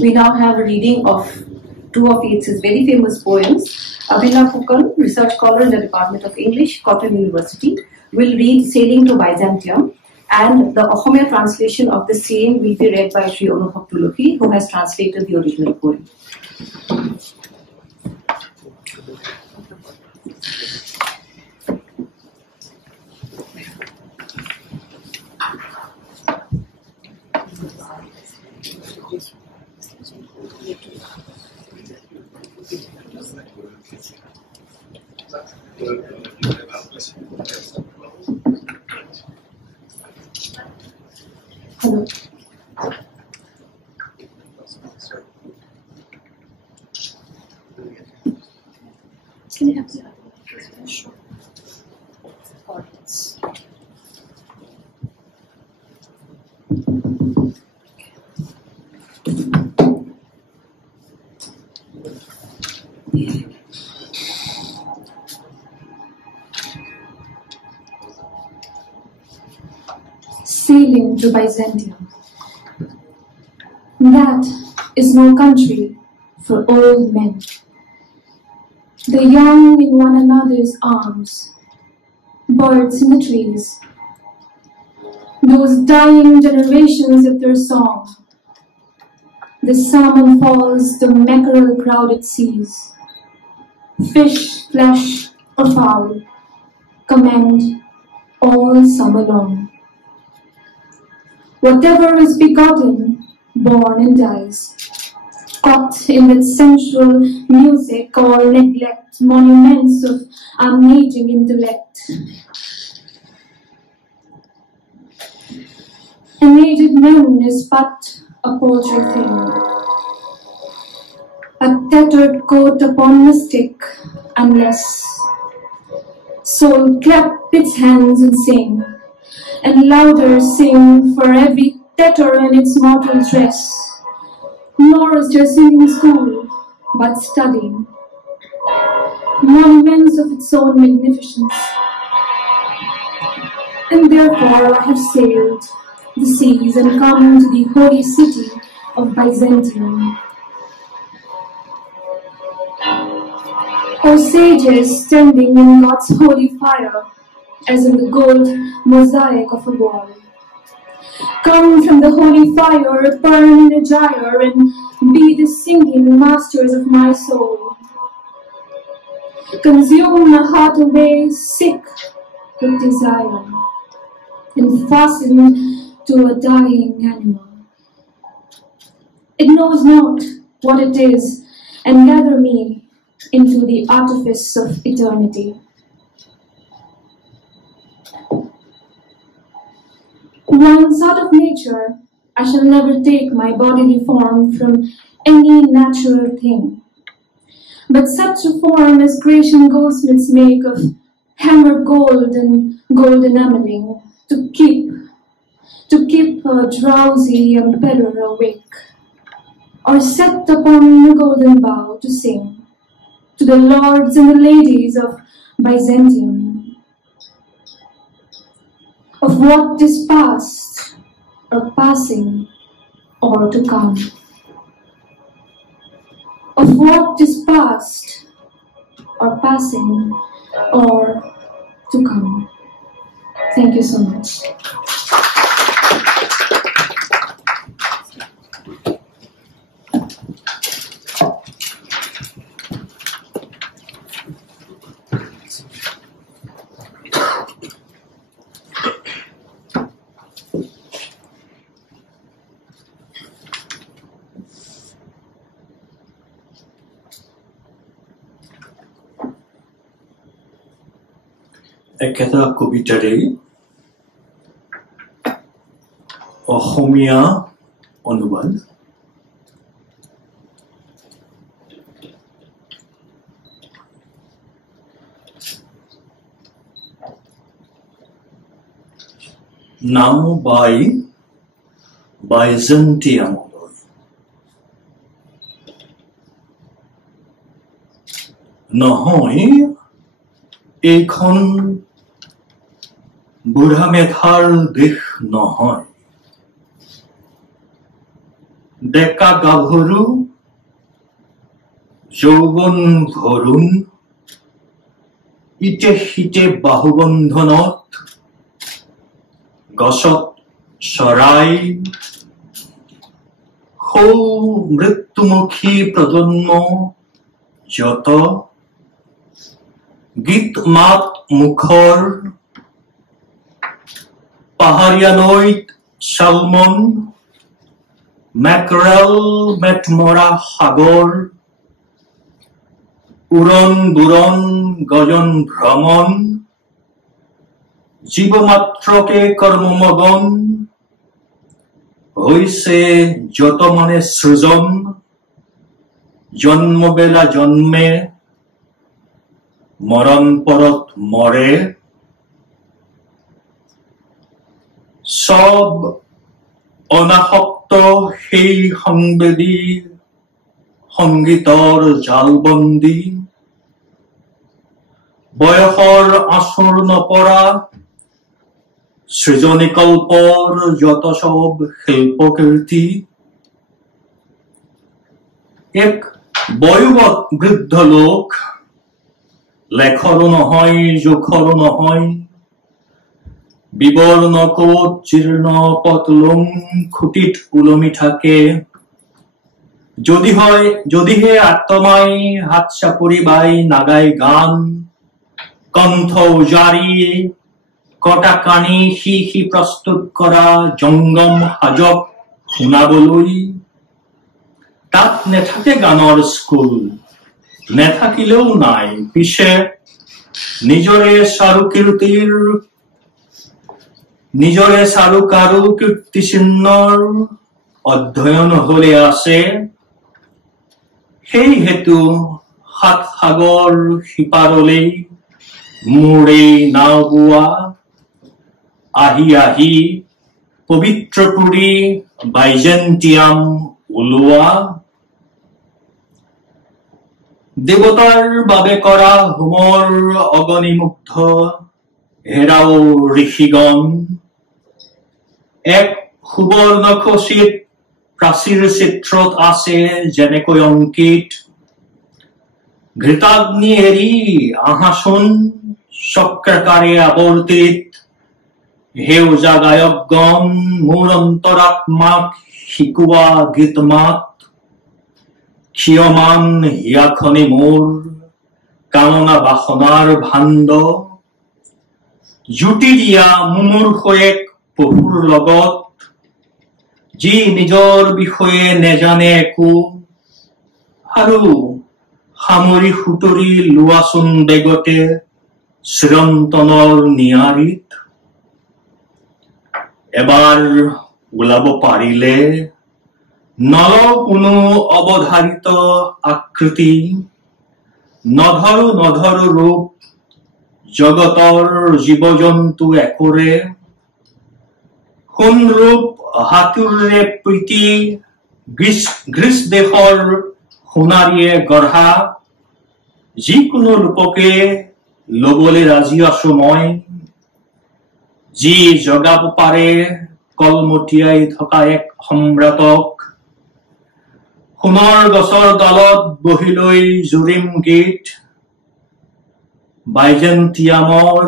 We now have a reading of two of Yeats's very famous poems. Abhinav Phukan, research scholar in the Department of English, Cotton University, will read Sailing to Byzantium, and the Ohomia translation of the same will be read by Sri Anubhav Tulokhi, who has translated the original poem. Hello. Can I have the audience? Sailing to Byzantium. That is no country for old men. The young in one another's arms, birds in the trees, those dying generations of their song. The salmon falls, the mackerel crowded seas. Fish, flesh, or fowl, commend all summer long. Whatever is begotten, born and dies, caught in that sensual music or neglect, monuments of unaging intellect. An aged man is but a paltry thing, a tattered coat upon a stick, unless soul clap its hands and sing, and louder sing for every tatter in its mortal dress. Nor is there singing school, but studying, monuments of its own magnificence. And therefore I have sailed the seas and come to the holy city of Byzantium. O sages standing in God's holy fire, as in the gold mosaic of a wall, come from the holy fire, burn in a gyre, and be the singing masters of my soul. Consume my heart away, sick with desire, and fasten to a dying animal. It knows not what it is, and gather me into the artifice of eternity. Once out of nature, I shall never take my bodily form from any natural thing, but such a form as Grecian goldsmiths make of hammered gold and gold enameling, to keep a drowsy emperor awake, or set upon a golden bough to sing to the lords and the ladies of Byzantium, of what is past, or passing, or to come. Of what is past, or passing, or to come. Thank you so much. একেটা কবিতাৰে অসমীয়া অনুবাদ। Now by Byzantium. নহয় এইখন বুঢ়া Mather দেশ নহয়, ডেকা গাভৰু যৌৱন ভৰুণ ইতে সিতে বাহুবন্ধনত গছত চৰাই সৌ মৃত্যুমুখী প্ৰজন্ম যত গীত মাত মুখৰ পাহাৰীয়া নৈত চালমন মেকৰেল মেটমৰা সাগৰ উৰণ বুৰণ গজন ভ্ৰমণ জীৱ মাত্ৰকে কৰ্মমগন হৈছে যত মানে সৃজন জন্মবেলা জন্মে মৰণ পৰত মৰে সব অনাসক্ত সেই সংবেদী সংগীতৰ জালবন্দী বয়সৰ আঁচোৰ নপৰা সৃজনীকল্পৰ যত সব শিল্পকীৰ্তি এক বয়োবত বৃদ্ধ লোক লেখৰো নহয় জোখৰো নহয় বিবৰ্ণ কোট জীৰ্ণ পতলুং খুটিত ওলমি থাকে যদিহে আত্মাই হাত চাপৰি বাই নাগাই গান কণ্ঠ উজাৰি কটা কানি সি প্ৰস্তুত কৰা জংগম সাজক শুনাবলৈ তাত নেথাকে গানৰ স্কুল নেথাকিলেও নাই পিছে নিজৰে চাৰু কাৰু কীৰ্তিচিহ্নৰ অধ্যয়ন হলে আছে সেই হেতু সাত সাগৰ সিপাৰলৈ মোৰে নাও বোৱা আহি পবিত্ৰ পুৰী বাইজেন্তিয়াম ওলোৱা দেৱতাৰ বাবে কৰা হোমৰ অগণিমুগ্ধ হেৰাও ঋষিগণ এক সুবৰ্ণখচিত প্ৰাচীৰ চিত্ৰত আছে যেনেকৈ অংকিত ঘৃতাগ্নি এৰি আহাচোন চক্ৰাকাৰে আৱৰ্তিত সেউজা গায়কগণ মোৰ অন্তৰাত্মাক শিকোৱা গীত মাত ক্ষীয়মান হিয়াখনি মোৰ কামনা বাসনাৰ ভাণ্ড জুটি দিয়া মুমূৰ্ষু এক পশুৰ লগত যি নিজৰ বিষয়ে নেজানে একো আৰু সামৰি সুতৰি লোৱাচোন বেগতে চিৰন্তনৰ নিয়াৰিত এবাৰ ওলাব পাৰিলে নলও কোনো অৱধাৰিত আকৃতি নধৰো ৰূপ জগতৰ জীৱ জন্তু একোৰে সোণৰূপ হাতুৰে প্ৰীতি গ্ৰীচ দেশৰ সোণাৰীয়ে গঢ়া যিকোনো ৰূপকে লবলৈ ৰাজি আছো মই যি জগাব পাৰে কলমতিয়াই থকা এক সম্ৰাটক সোণৰ গছৰ ডালত বহিলৈ জুৰিম গীত বাইজেন্তিয়ামৰ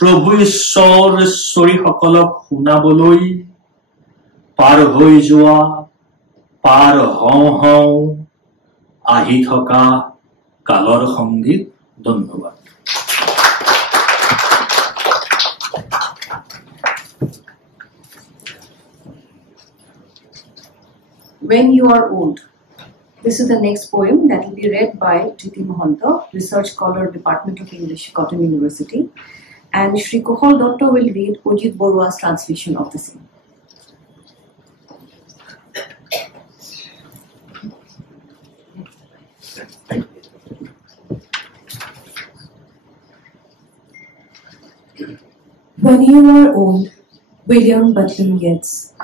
প্ৰভু ঈশ্বৰীসকলক শুনাবলৈ পাৰ হৈ যোৱা পাৰ হওঁ আহি থকা কালৰ সংগীত ধন্যবাদ When You Are Old. This is the next poem that will be read by Triti Mahanta, Research Scholar, Department of English, Cotton University, and Shri Kuhal Dutta will read Ujit Borua's translation of the same. When you are old, William Butler Yeats.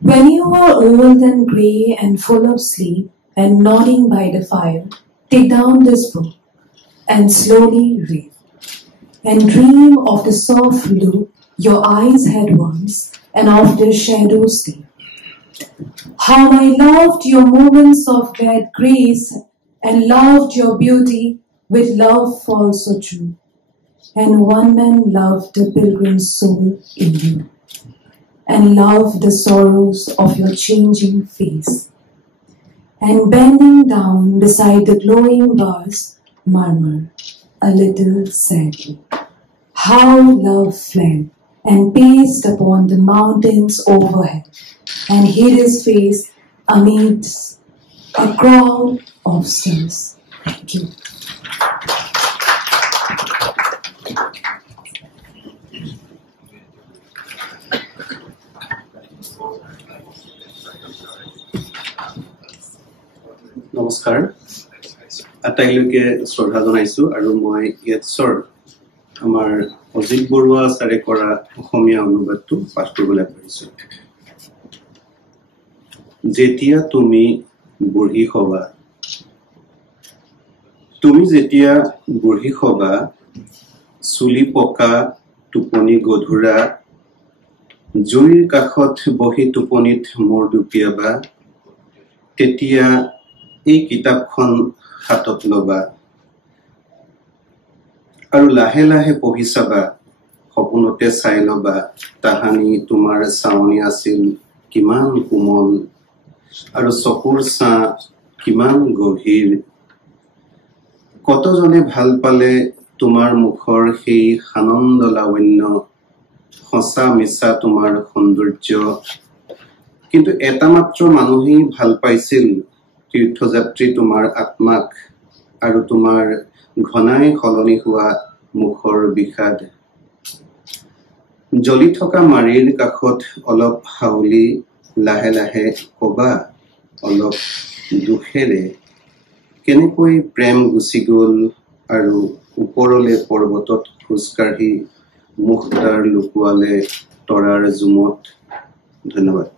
When you are old and grey and full of sleep and nodding by the fire, take down this book and slowly read, and dream of the soft look your eyes had once and of the shadows deep. How I loved your moments of glad grace and loved your beauty with love false so true. And one man loved the pilgrim's soul in you and loved the sorrows of your changing face. And bending down beside the glowing bars, murmur a little sadly, how love fled and paced upon the mountains overhead and hid his face amidst a crowd of stars. Thank you. নমস্কাৰ আটাইলৈকে শ্ৰদ্ধা জনাইছো আৰু মই ইয়াত আমাৰ অজিত বৰুৱা ছাৰে কৰা অসমীয়া অনুবাদটো পাঠ কৰিবলৈ আগবাঢ়িছো যেতিয়া তুমি বুঢ়ী হবা চুলি পকা টোপনি গধুৰা জুইৰ কাষত বহি টোপনিত মোৰ দুপিয়াবা তেতিয়া এই কিতাপখন হাতত লবা আৰু লাহে লাহে পঢ়ি চাবা সপোনতে চাই লবা তাহানি তোমাৰ চাৱনি আছিল কিমান কোমল আৰু চকুৰ ছাঁ কিমান গভীৰ কতজনে ভাল পালে তোমাৰ মুখৰ সেই আনন্দ লাৱণ্য সঁচা মিছা তোমাৰ সৌন্দৰ্য কিন্তু এটা মাত্ৰ মানুহেই ভাল পাইছিল তীৰ্থযাত্ৰী তোমাৰ আত্মাক আৰু তোমাৰ ঘনাই সলনি হোৱা মুখৰ বিষাদ জ্বলি থকা মাৰিৰ কাষত অলপ হাউলি লাহে লাহে কবা অলপ দুখেৰে কেনেকৈ প্ৰেম গুচি গ'ল আৰু ওপৰলে পৰ্বতত খোজকাঢ়ি মুখ তাৰ লুকুৱালে তৰাৰ জুমত ধন্যবাদ